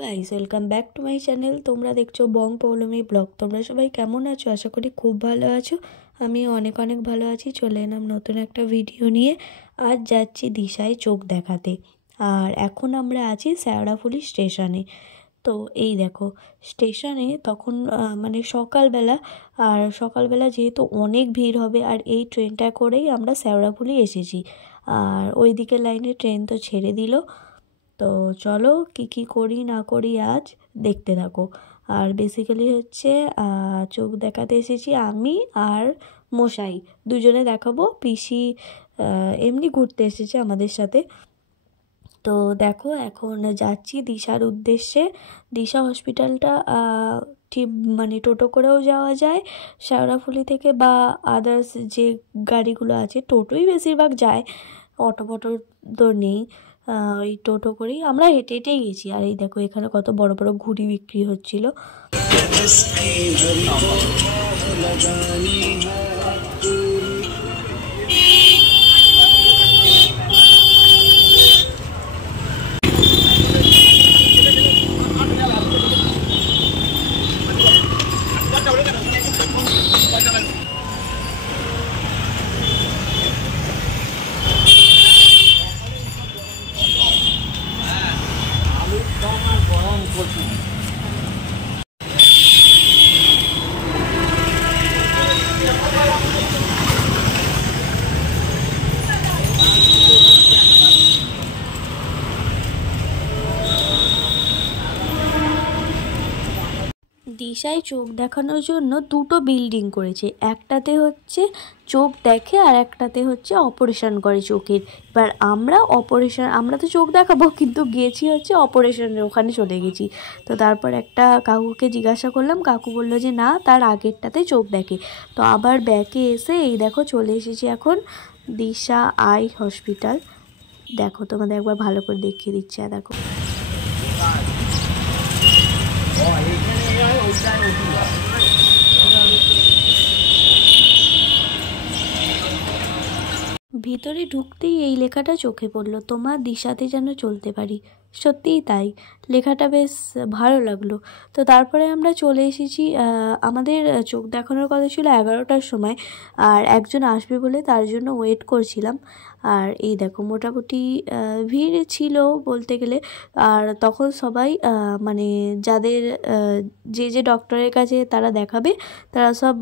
Guys, welcome back to my channel. তোমরা দেখছো বং Poulami blog. তোমরা সবাই কেমন আছো? আশা করি খুব ভালো আছো। আমি অনেক অনেক ভালো আছি। চলে এলাম নতুন একটা ভিডিও নিয়ে। আজ যাচ্ছি দিশায় চোখ দেখাতে। আর এখন আমরা আছি শেওড়াফুলি স্টেশনে। তো এই দেখো, স্টেশনে তখন মানে সকালবেলা, আর সকালবেলা যেহেতু অনেক ভিড় হবে, আর এই ট্রেনটা করেই আমরা শেওড়াফুলি এসেছি। আর ওই দিকের লাইনে ট্রেন তো ছেড়ে দিল। তো চলো কি করি না করি আজ দেখতে থাকো। আর বেসিক্যালি হচ্ছে চোখ দেখাতে এসেছি আমি আর মশাই, দুজনে দেখাবো। পিসি এমনি ঘুরতে এসেছে আমাদের সাথে। তো দেখো, এখন যাচ্ছি দিশার উদ্দেশ্যে। দিশা হসপিটালটা ঠিক মানে টোটো করেও যাওয়া যায় শেওড়াফুলি থেকে, বা আদার্স যে গাড়িগুলো আছে, টোটোই বেশিরভাগ যায়, অটো ফটো তো নেই। ওই টোটো করেই আমরা হেঁটে হেঁটেই গেছি। আর এই দেখো, এখানে কত বড় বড় ঘুড়ি বিক্রি হচ্ছিল। দিশায় চোখ দেখানোর জন্য দুটো বিল্ডিং করেছে। একটাতে হচ্ছে চোখ দেখে, আর একটাতে হচ্ছে অপারেশন করে চোখের। এবার আমরা তো চোখ দেখাবো, কিন্তু গেছি হচ্ছে অপারেশনের ওখানে চলে গেছি। তো তারপর একটা কাকুকে জিজ্ঞাসা করলাম, কাকু বললো যে না, তার আগেরটাতে চোখ দেখে। তো আবার ব্যাকে এসে এই দেখো চলে এসেছি এখন দিশা আই হসপিটাল। দেখো, তোমাদের একবার ভালো করে দেখিয়ে দিচ্ছে। দেখো, ভিতরে ঢুকতেই এই লেখাটা চোখে পড়লো, তোমার দিশাতে যেন চলতে পারি। সত্যিই তাই, লেখাটা বেশ ভালো লাগলো। তো তারপরে আমরা চলে এসেছি। আমাদের চোখ দেখানোর কথা ছিল 11টার সময়, আর একজন আসবে বলে তার জন্য ওয়েট করছিলাম। আর এই দেখো, মোটামুটি ভিড় ছিল বলতে গেলে। আর তখন সবাই মানে যাদের যে ডক্টরের কাছে তারা দেখাবে, তারা সব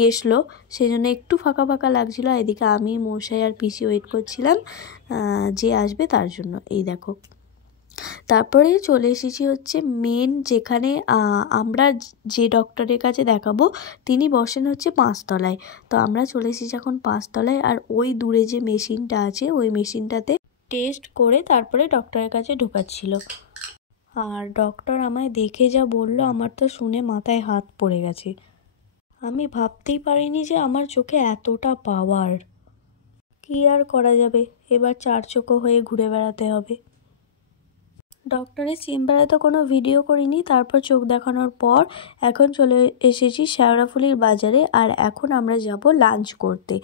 গেছলো, সেই জন্য একটু ফাঁকা ফাঁকা লাগছিলো। এদিকে আমি, মশাই আর পিসি ওয়েট করছিলাম যে আসবে তার জন্য। এই দেখো, তারপরে চলে এসেছি হচ্ছে মেন যেখানে আমরা যে ডক্টরের কাছে দেখাবো, তিনি বসেন হচ্ছে 5 তলায়। তো আমরা চলে এসেছি এখন 5 তলায়। আর ওই দূরে যে মেশিনটা আছে, ওই মেশিনটাতে টেস্ট করে তারপরে ডক্টরের কাছে ঢোকাচ্ছিল। আর ডক্টর আমায় দেখে যা বলল, আমার তো শুনে মাথায় হাত পড়ে গেছে। আমি ভাবতেই পারিনি যে আমার চোখে এতটা পাওয়ার। কি আর করা যাবে, এবার 4 চোখো হয়ে ঘুরে বেড়াতে হবে। ডক্টরের চেম্বারে তো কোনো ভিডিও করিনি। তারপর চোখ দেখানোর পর এখন চলে এসেছি শেওড়াফুলির বাজারে। আর এখন আমরা যাব লাঞ্চ করতে।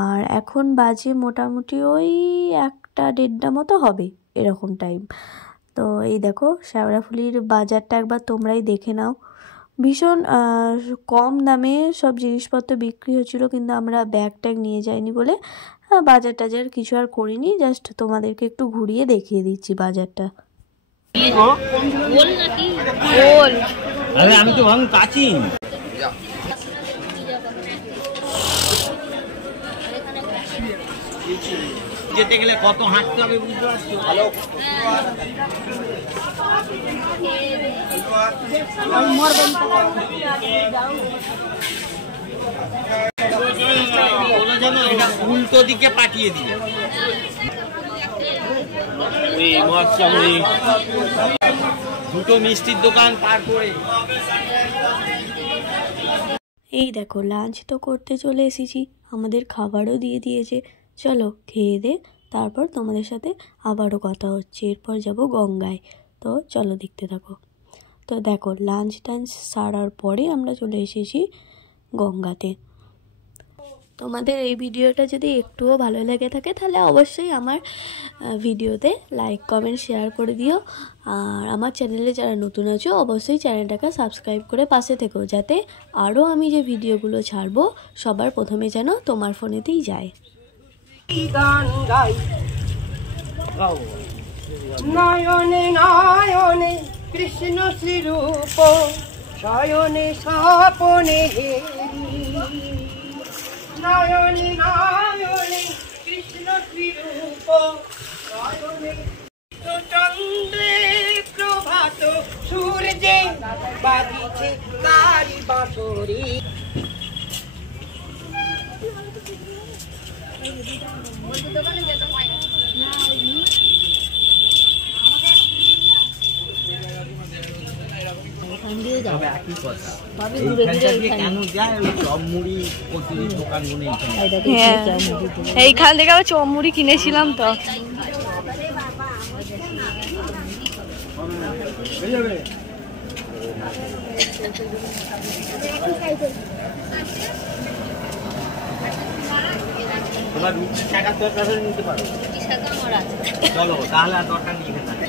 আর এখন বাজে মোটামুটি ওই 1-1:30 মতো হবে, এরকম টাইম। তো এই দেখো, শেওড়াফুলির বাজারটা একবার তোমরাই দেখে নাও। ভীষণ কম দামে সব জিনিসপত্র বিক্রি হচ্ছিলো, কিন্তু আমরা ব্যাগ ট্যাগ নিয়ে যাইনি বলে বাজার টাজার কিছু আর করিনি। জাস্ট তোমাদেরকে একটু ঘুরিয়ে দেখিয়ে দিচ্ছি বাজারটা। আরে আমি তো ভাঙ কাছি যেতে গেলে কত হাঁটতে হবে বুঝতে পারছো। ভালো এটা উল্টো দিকে পাঠিয়ে দিলে। দুটো মিষ্টির দোকান পার করে এই দেখো, লাঞ্চ তো করতে চলে এসেছি, আমাদের খাবারও দিয়ে দিয়েছে। চলো খেয়ে দে, তারপর তোমাদের সাথে আবারও কথা হচ্ছে। এরপর যাব গঙ্গায়। তো চলো দেখতে থাকো। তো দেখো, লাঞ্চ টাঞ্চ সারার পরে আমরা চলে এসেছি গঙ্গাতে। তোমাদের এই ভিডিওটা যদি একটুও ভালো লেগে থাকে তাহলে অবশ্যই আমার ভিডিওতে লাইক কমেন্ট শেয়ার করে দিও। আর আমার চ্যানেলে যারা নতুন আছো অবশ্যই চ্যানেলটাকে সাবস্ক্রাইব করে পাশে থেকো, যাতে আরও আমি যে ভিডিওগুলো ছাড়বো সবার প্রথমে যেন তোমার ফোনেতেই যায়। নয়নে নয়নে কৃষ্ণ শ্রীরূপ শয়নে স্বপনে নয়নে নয়নে কৃষ্ণ শ্রীরূপ শয়নে চন্দ্রে প্রভাত সূর্যে বাজিছে তারি বাঁশরি। এইখান থেকে আবার চপ মুড়ি কিনেছিলাম তো। তোমার রুটি টাকা নিতে পারো, চলো তাহলে আর দরকার নেই এখানে।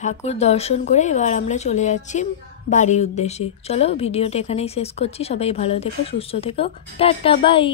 ঠাকুর দর্শন করে এবার আমরা চলে যাচ্ছি বাড়ির উদ্দেশ্যে। চলো ভিডিওটা এখানেই শেষ করছি। সবাই ভালো থেকো, সুস্থ থেকো, টাটা বাই।